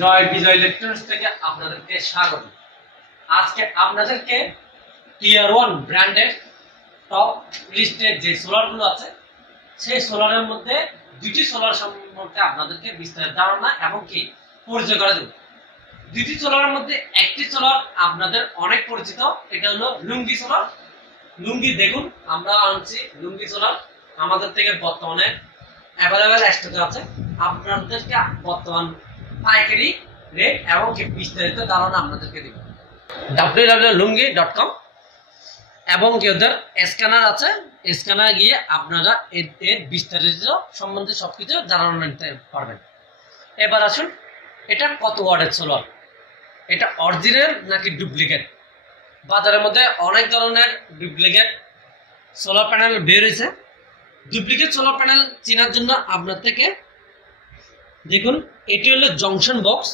জয় বিজয় electronics থেকে আপনাদেরকে স্বাগত। আজকে আপনাদেরকে টিয়ার 1 ব্র্যান্ডের টপ লিস্টের যে সোলারগুলো আছে সেই সোলারের মধ্যে দুটি সোলার সম্পর্কে আপনাদেরকে বিস্তারিত ধারণা এবং কি পরিচয় করে দেব। দুটি সোলারের মধ্যে একটি সোলার আপনাদের অনেক পরিচিত, এটা হলো লুঙ্গি সোলার। লুঙ্গি দেখুন, আমরা আনছি লুঙ্গি সোলার, আমাদের থেকে বর্তমানে অ্যাভেলেবেল স্টকে আছে। আপনাদেরকে বর্তমান পাইকারি রেট এবং বিস্তারিত ধারণা আপনাদেরকে দিব। www.lungi.com এবং কি ওদের স্ক্যানার আছে, স্ক্যানার গিয়ে আপনারা এর বিস্তারিত সম্বন্ধে সবকিছু ধারণা নিতে পারবেন। এবার আসুন, এটা কত ওয়াটের সোলার, এটা অরিজিনাল নাকি ডুপ্লিকেট? বাজারের মধ্যে অনেক ধরনের ডুপ্লিকেট সোলার প্যানেল বের হয়েছে। ডুপ্লিকেট সোলার প্যানেল চেনার জন্য আপনার থেকে দেখুন, এটি হলো জংশন বক্স।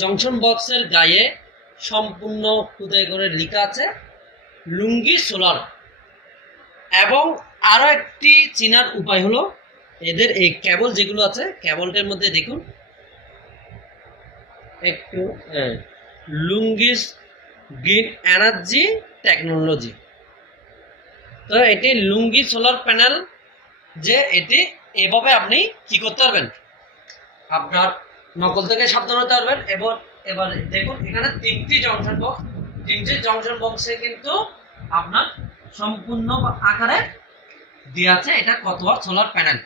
জংশন বক্সের গায়ে সম্পূর্ণ খোদাই করে লেখা আছে লুঙ্গি সোলার। এবং আরো একটি চেনার উপায় হলো এদের এই কেবল যেগুলো আছে, কেবলটার মধ্যে দেখুন একটু লুঙ্গি গ্রিন এনার্জি টেকনোলজি। তো এটি লুঙ্গি সোলার প্যানেল, যে এটি এভাবে আপনি কি করতে পারবেন, আপনার নকল থেকে সাবধান হতে পারবেন। এবার দেখুন, এখানে তিনটি জংশন বক্স, তিনটি জংশন বক্সে কিন্তু আপনার সম্পূর্ণ আকারে দেওয়া আছে এটা কত ওয়াট সোলার প্যানেল।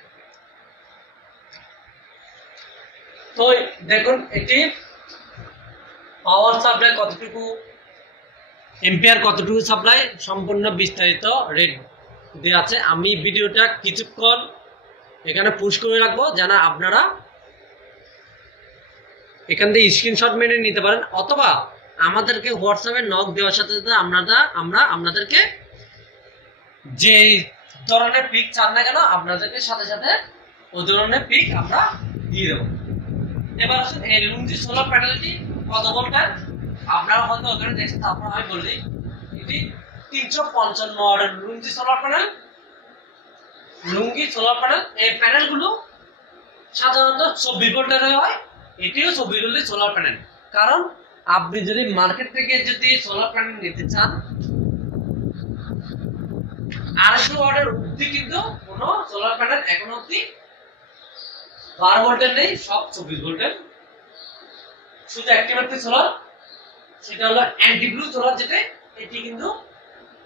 তো দেখুন, এটি পাওয়ার সাপ্লাই কতটুকু, এম্পিয়ার কতটুকু সাপ্লাই, সম্পূর্ণ বিস্তারিত রেট দেওয়া আছে। আমি ভিডিওটা কিছুক্ষণ এখানে পুশ করে রাখবো, যেন আপনারা এখান থেকে স্ক্রিনশট মেরে নিতে পারেন, অথবা আমাদেরকে হোয়াটসঅ্যাপে নক দেওয়ার সাথে সাথে আমরা আপনাদেরকে যে ধরনের পিক চান না কেন আপনাদেরকে সাথে সাথে ওই ধরনের পিক আমরা দিয়ে দেবো। এবার আসুন, এই লুঙ্গি সোলার প্যানেলটি কত ভোল্টের আপনারা হয়তো ওখানে দেখছেন, তারপর আমি বলি এটি 355 ওয়াটের লুঙ্গি সোলার প্যানেল। লুঙ্গি সোলার প্যানেল, এই প্যানেলগুলো সাধারণত 24 ভোল্টের হয়, এটিও 24 ভোল্টের সোলার প্যানেল। কারণ আপনি যদি মার্কেট থেকে যদি সোলার প্যানেল নিতে চান 250 ওয়াটের অবধি, কিন্তু কোনো সোলার প্যানেল এখন অবধি 12 ভোল্টের নেই, সব 24 ভোল্টের। শুধু একটি মাত্র সোলার, সেটা হলো অ্যান্টি ব্লু সোলার, যেটা এটি কিন্তু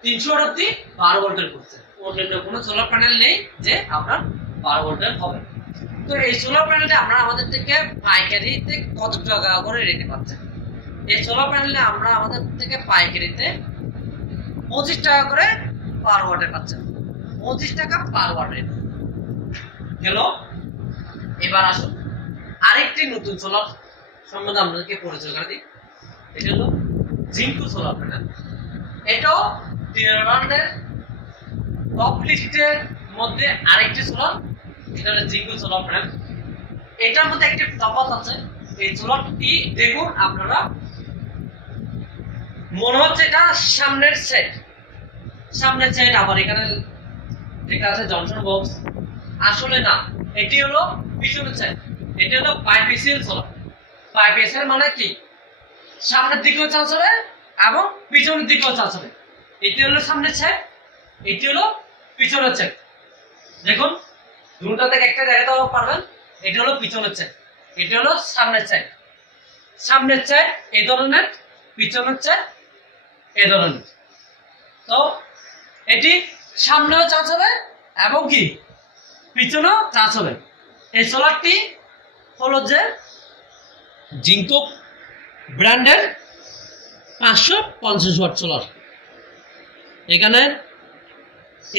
300 ওয়াট অবধি 12 ভোল্টের করছে। অন্য কোনো সোলার প্যানেল নেই যে আপনার 12 ভোল্টের হবে। তো এই সোলার প্যানেলটা আমরা আমাদের থেকে পাইকারিতে কত টাকা করে রেটে পাচ্ছেন? এই সোলার প্যানেলে আমরা আমাদের থেকে পাইকারিতে 25 টাকা করে পার ওয়াটে পাচ্ছেন। 25 টাকা পার ওয়াটে গেল। এবার আসুন, আরেকটি নতুন সোলার সম্বন্ধে আপনাদেরকে পরিচয় করে দিই। এটা হলো জিঙ্কো সোলার প্যানেল। এটাও টিয়ার 1 এর টপ লিস্টের মধ্যে আরেকটি সোলার, এটা হলো জিঙ্কো সোলার প্যানেল। এটার মধ্যে একটি তফাৎ আছে। এই সোলারটি দেখুন, আপনারা মনে হচ্ছে এটা সামনের সেট, আবার এখানে লেখা আছে জংশন বক্স। আসলে না, এটি হলো পিছনের সেট। এটি হলো বাইফেসিয়াল সোলার। বাইফেসিয়াল মানে কি, সামনের দিকেও চার্জ হবে এবং পিছনের দিকেও চার্জ হবে। এটি হলো সামনের সেট, এটি হলো পিছনের সেট। দেখুন, দুটো থেকে একটা দেখাতে পারবেন। এটা হলো পিছনের সেট, এটা হলো সামনের সেট। সামনের সেট এই ধরনের, পিছনের সেট এই ধরনের। তো এটি সামনেও চার্জ হবে এবং কি পিছনেও চার্জ হবে। এই সোলারটি হলো যে জিঙ্কো ব্র্যান্ডের 550 ওয়াট সোলার। এখানে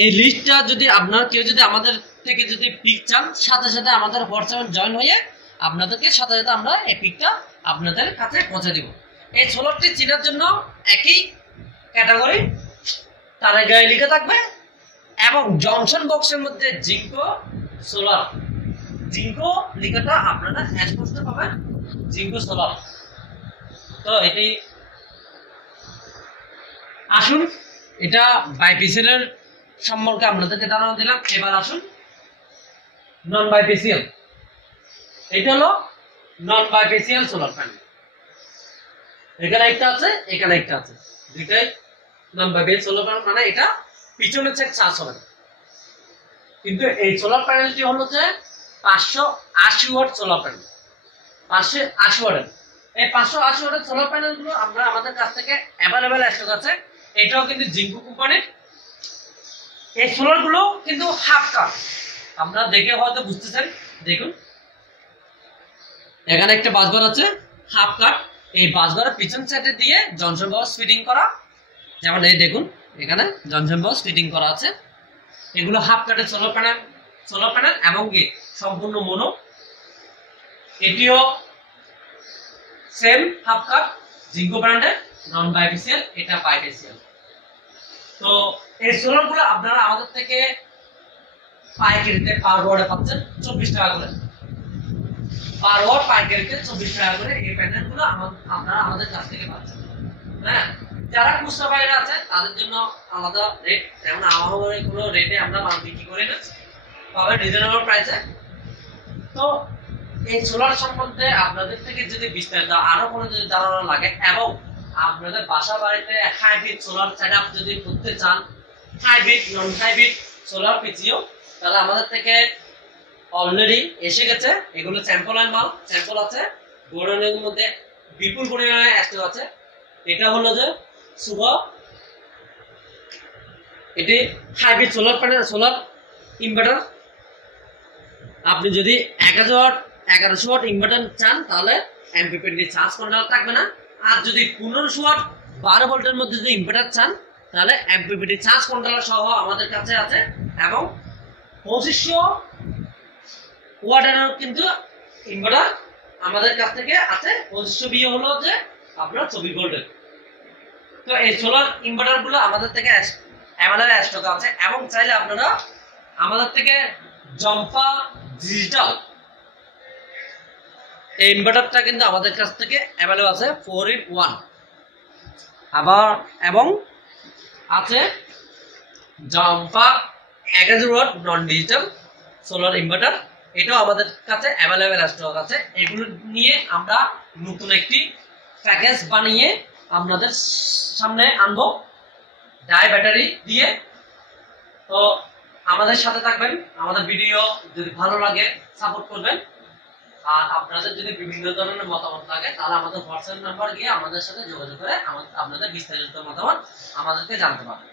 এই লিস্টটা যদি আপনার কেউ যদি আমাদের থেকে যদি পিক চান, সাথে সাথে আমাদের হোয়াটসঅ্যাপে জয়েন হয়ে আপনাদেরকে সাথে সাথে আমরা এই পিকটা আপনাদের কাছে পৌঁছে দিব। এই সোলারটি চেনার জন্য একই ক্যাটাগরি তার গায়ে লিখে থাকবে এবং জংশন বক্সের মধ্যে জিঙ্কো সোলার, জিঙ্কো লেখাটা আপনারা স্পষ্ট পাবেন, জিঙ্কো সোলার। তো এটি আসুন, এটা বাইফেসিয়াল সম্পর্কে আপনাদেরকে ধারণা দিলাম। এবার আসুন নন বাইফেসিয়াল। এটা হলো নন বাইফেসিয়াল সোলার প্যানেল। এখানে একটা আছে, এখানে একটা আছে, দুইটাই নন বাইফেসিয়াল সোলার প্যানেল, মানে এটা পিছনে চেক চার্জ হবে না। কিন্তু এই সোলার প্যানেলটি হলো যে 580 ওয়াট সোলার প্যানেল, 580 ওয়াটের। এই 580 ওয়াটের সোলার প্যানেল গুলো আমরা আমাদের কাছ থেকে অ্যাভেলেবেল স্টক আছে। এটাও কিন্তু জিঙ্কো কোম্পানির। এই সোলার গুলো কিন্তু হাফ কাট, আপনারা দেখে হয়তো বুঝতেছেন। দেখুন এখানে একটা বাসবার আছে হাফ কাট, এই বাসবারের পিছন সাইডে দিয়ে জনসন বক্স ফিটিং করা, যেমন এই দেখুন এখানে জনসন বক্স ফিটিং করা আছে। এগুলো হাফ কাটের সোলার প্যানেল এবং কি সম্পূর্ণ মোনো। এটিও সেম হাফ কাট, জিঙ্কো ব্র্যান্ডের, নন বাইফেসিয়াল, এটা বাইফেসিয়াল। তো এই সোলার গুলো আপনারা আমাদের থেকে পাইকারিতে পার ওয়াটে পাচ্ছেন 24 টাকা করে, পার ওয়াট পাইকারিতে 24 টাকা করে এই প্যানেল গুলো আপনারা আমাদের কাছ থেকে পাচ্ছেন। হ্যাঁ, যারা খুচরা বাইরে আছে তাদের জন্য আলাদা রেট, যেমন আমাদের কোনো রেটে আমরা মাল বিক্রি করি না, তবে রিজনেবল প্রাইসে। তো এই সোলার সম্বন্ধে আপনাদের থেকে যদি বিস্তারিত আরো কোনো যদি ধারণা লাগে এবং আপনাদের বাসা বাড়িতে হাইব্রিড সোলার সেটআপ যদি করতে চান, হাইব্রিড নন হাইব্রিড সোলার পিছিও, তাহলে আমাদের থেকে অলরেডি এসে গেছে। এগুলো স্যাম্পল এর মাল, স্যাম্পল আছে গোডাউনের মধ্যে, বিপুল পরিমাণে স্টক আছে। এটা হলো যে শুভ, এটি hybrid solar panel, solar inverter. আপনি যদি 1100 ওয়াট ইনভার্টার চান তাহলে এমপিপিটি চার্জ কন্ট্রোলার থাকবে না। আর যদি 1500 ওয়াট 12 ভোল্টের মধ্যে যদি ইনভার্টার চান তাহলে এমপিপিটি চার্জ কন্ট্রোলার সহ আমাদের কাছে আছে। এবং 2500 ওয়াটের কিন্তু ইনভার্টার আমাদের কাছ থেকে আছে। 2500 বিয়ে হলো যে আপনার 24 ভোল্টের। তো এই সোলার ইনভার্টার গুলো আমাদের থেকে অ্যাভেলেবল স্টক আছে। এবং চাইলে আপনারা আমাদের থেকে জম্পা ডিজিটাল এই ইনভার্টারটা কিন্তু আমাদের কাছ থেকে অ্যাভেলেবল আছে 4-in-1। আবার এবং আছে জম্পা 1000 watt non digital solar inverter, এটাও আমাদের কাছে অ্যাভেলেবল স্টক আছে। এগুলো নিয়ে আমরা নতুন একটি প্যাকেজ বানিয়ে আপনাদের সামনে আনবো ডাই ব্যাটারি দিয়ে। তো আমাদের সাথে থাকবেন, আমাদের ভিডিও যদি ভালো লাগে সাপোর্ট করবেন। আর আপনাদের যদি বিভিন্ন ধরনের মতামত থাকে তাহলে আমাদের হোয়াটসঅ্যাপ নাম্বার গিয়ে আমাদের সাথে যোগাযোগ করে আপনাদের বিস্তারিত মতামত আমাদেরকে জানতে পারবেন।